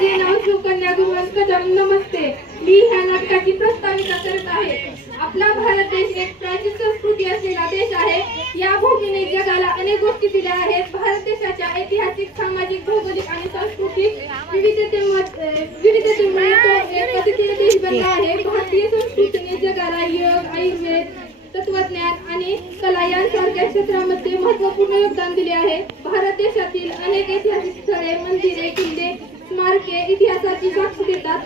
माझे नाव सुकन्या गुरुवंत कदम. नमस्ते. मी ह्या नाटकाची प्रस्ताविका करत आहे. आपला भारत देश एक प्राचीन संस्कृती असलेला देश आहे. या भूमीने जगाला अनेक गोष्टी दिल्या आहेत. भारत देशाच्या ऐतिहासिक, सामाजिक, भौगोलिक आणि सांस्कृतिक विविधतेमुळे तो एक अद्वितीय देश बनला आहे. भारतीय संस्कृतीने जगाला योग, आयुर्वेद, तत्वज्ञान आणि कला यांसारख्या क्षेत्रामध्ये महत्त्वपूर्ण योगदान दिले आहे. भारत देशातील अनेक ऐतिहासिक स्थळे, मंदिरे, किल्ले, स्मारके इतिहासाची साक्ष देतात.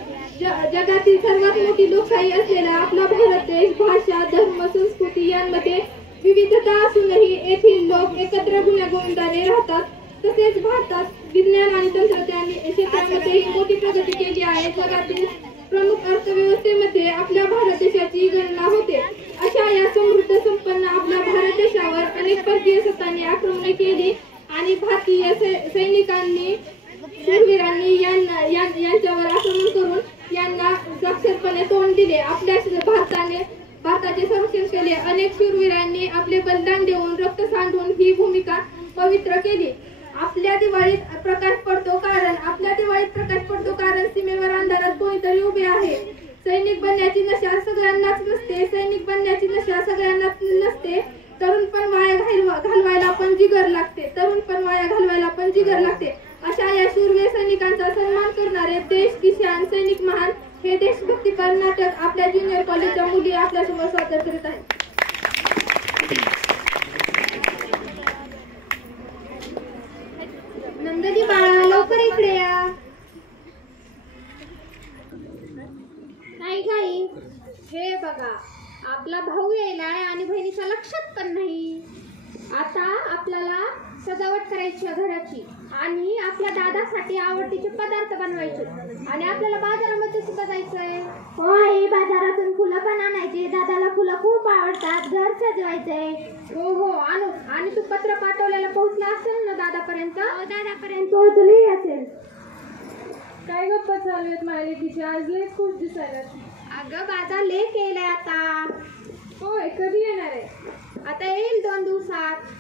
जगातील सर्वात मोठी लोकशाही असलेला आपला भारत देश भाषा, धर्म, संस्कृती यांमध्ये विविधता असूनही येथील लोक एकत्र गुण्यागोविंदाने राहतात. तसेच भारतात विज्ञान आणि तंत्रज्ञान क्षेत्रामध्ये मोठी प्रगती केली आहे. जगातील प्रमुख अर्थव्यवस्थेमध्ये आपल्या भारत देशाची गणना होते. अशा या समृद्ध संपन्न आपल्या भारत देशावर अनेक परकीय सत्तांनी आक्रमणे केली आणि भारतीय सैनिकांनी, शूरवीरांनी यांच्यावर आक्रमण करून यांना साक्षरपणे तोंड दिले. आपल्या भारताचे संरक्षण केले. अनेक शूरवीरांनी आपले बलिदान देऊन, रक्त सांडून ही भूमिका पवित्र केली. आपल्या दिवाळीत प्रकाश पडतो कारण सीमेवर अंधारात कोणीतरी उभे आहे. सैनिक बनण्याची नशा सगळ्यांनाच नसते. तरुण पण वाया घालवायला पण जिगर लागते. अशा या शूरवीर सैनिकांचा सन्मान करणारे देश किसान सैनिक महान हे देशभक्तीपर नाटक आपल्या ज्युनियर कॉलेजच्या मुली आपल्यासमोर सादर करीत आहेत. नंदिनी बाळा, लवकर इकडे या. नाही, हे बघा, आपला भाऊ यायला आणि बहिणीच्या लक्षात पण नाही. आता आपल्याला सजावट करायची घराची आणि आपल्या दादासाठी आवडतीचे पदार्थ बनवायचे आणि आपल्याला बाजारामध्ये सुद्धा जायचंय. होय, बाजारातून फुलं पण आणायचे. दादाला फुलं खूप आवडतात. घर सजवायचंय. हो आणू. आणि तू पत्र पाठवलेलं पोहोचलं असेल ना दादापर्यंत? दादापर्यंत पोहोचलंही असेल. काय गप्पा चालू आहेत माझ्या लेकीची? आज लय खुश दिसायला. अगं माझा लेक येईल आता. होय, कधी येणार आहे? आता येईल 2 दिवसात.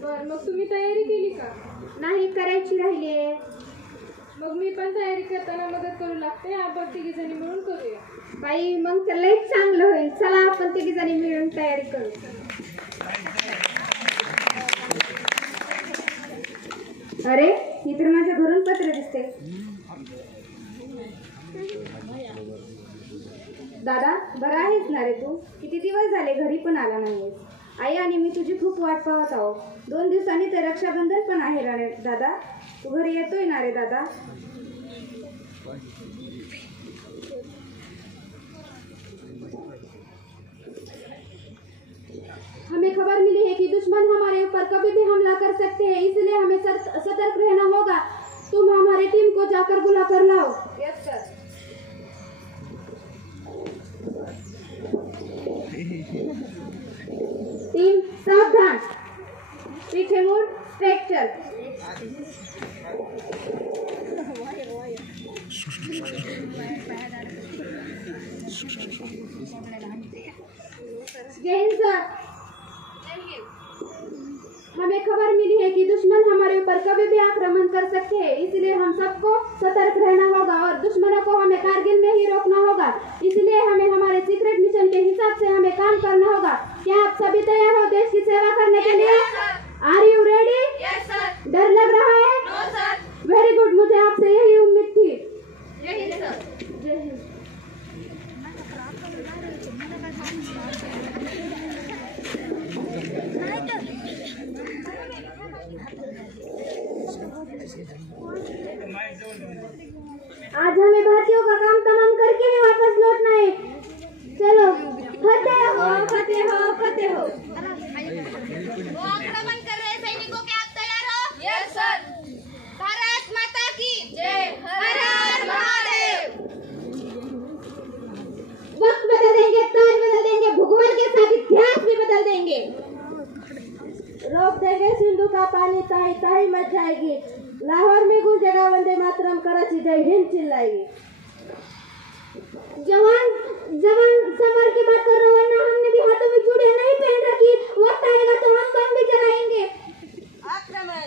बर, मग तुम्ही तयारी केली का? नाही, करायची राहिली. मग मी पण तयारी करताना मदत करू लागते. आपण तिघी जणी मिळून करूया. बाई, मग तर लयच चांगलं होईल. चला आपण तिघी जणी मिळून तयारी करू. अरे, ही तर माझ्या घरून पत्र दिसते. दादा, बरं आहेस ना रे तू? किती दिवस झाले घरी पण आला नाहीस. आई आणि मी तुझी खूप वाट पाहत आहो. 2 दिवसांनी तर रक्षाबंधन पण आहे रे दादा. तू घरी येतोय ना रे दादा? हमें खबर मिली है कि दुश्मन हमारे ऊपर कभी भी हमला कर सकते हैं, इसलिए हमें सतर्क रहना होगा. तुम हमारी टीम को जाकर बुला कर लाओ. Yes sir. टीम सावधान. पीछे मुड़. स्ट्रेट चल. जय हिंद सर. हमें खबर मिली है कि दुश्मन हमारे ऊपर कभी भी आक्रमण कर सकते हैं, इसलिए हम सबको सतर्क रहना होगा और दुश्मनों को हमें कारगिल में ही रोकना होगा. इसलिए हमें हमारे सीक्रेट मिशन के हिसाब से हमें काम करना होगा. क्या आप सभी तैयार हो देश की सेवा करने के लिए? Are you ready? Yes sir. डर लग रहा है? No sir. Very good. मुझे आपसे यही उम्मीद थी. जय हिंद सर. जय हिंद. आज हमें भारतीयों का काम तमाम करके ही वापस लौटना है. चलो, फतेह हो, फतेह हो, फतेह हो. वो आक्रमण कर रहे सैनिकों के आप तैयार हो? Yes sir. भारत माता की जय. हर हर महादेव. वक्त बदल देंगे, ताज बदल देंगे, भूगोल के साथ इतिहास भी बदल देंगे. रोक देंगे सिंधु का पानी, ताई ताई मच जाएगी. लाहौर में गूंजेगा वंदे मातरम, कराची जय हिंद चिल्लाएगी. जवान समर की बात कर रहा हूँ, वरना हमने भी हाथों में चूड़ियां नहीं पहन रखी. वक्त आएगा तो हम बम भी जलाएंगे. आक्रमण.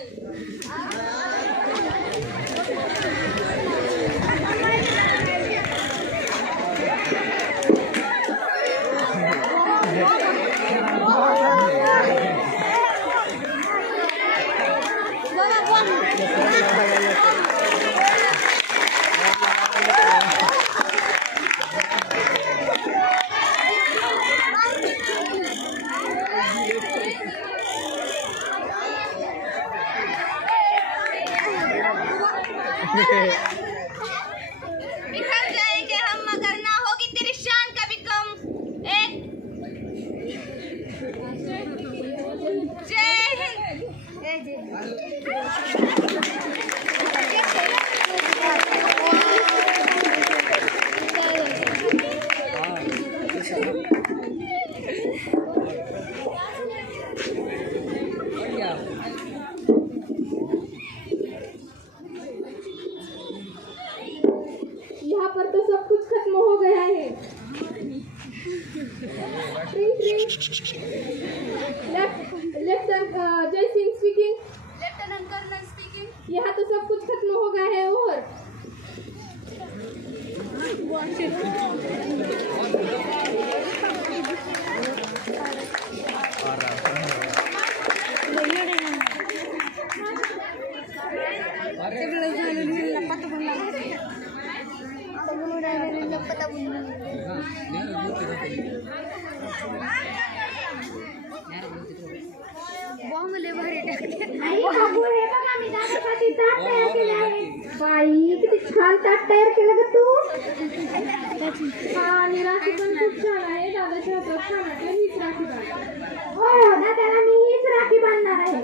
बिखर जाएंगे हम मगर ना होगी तेरी शान कभी कम। एक जय हिंद। यहाँ पर तो सब कुछ खत्म हो गया है। Lieutenant Jai Singh speaking. Lieutenant colonel speaking. यहाँ तो सब कुछ खत्म हो गया है और बाई किती छान ताट तयार केलं ग तू. आणि राखी पण खूप छान आहे. दादाच्या हातात छान आहे. हीच राखी बांध. हो दादाला मी हीच राखी बांधणार आहे.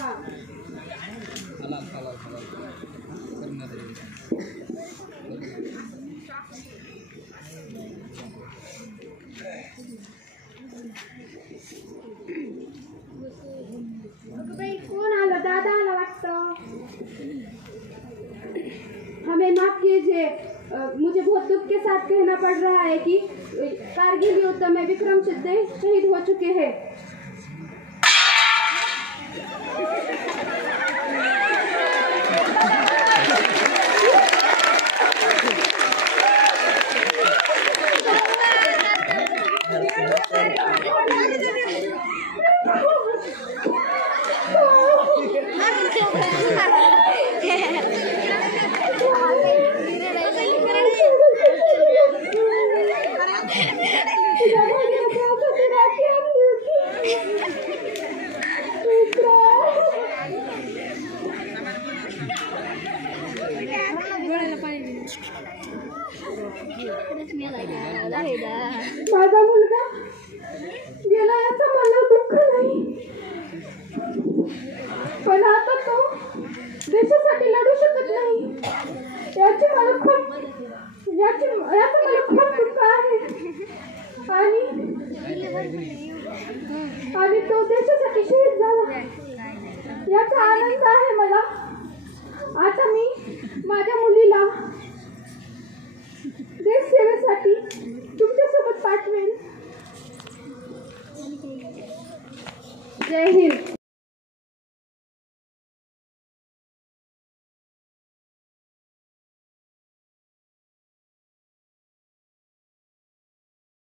हा कौन आला? दादा आला वाटतं. हमें माफ कीजिए, मुझे बहुत दुख के साथ कहना पड़ रहा है कि कारगिल युद्ध में विक्रम सिद्धे शहीद हो चुके हैं। माझा मुलगा गेला याचं मला दुःख नाही, पण आता तो देशासाठी लढू शकत नाही याचं मला खूप दुःख आहे. आणि तो देशासाठी शहीद झाला याचा आनंद आहे मला. आता मी माझ्या मुलीला देश सेवेसाठी तुमच्यासोबत पाठवेल. जय हिंद.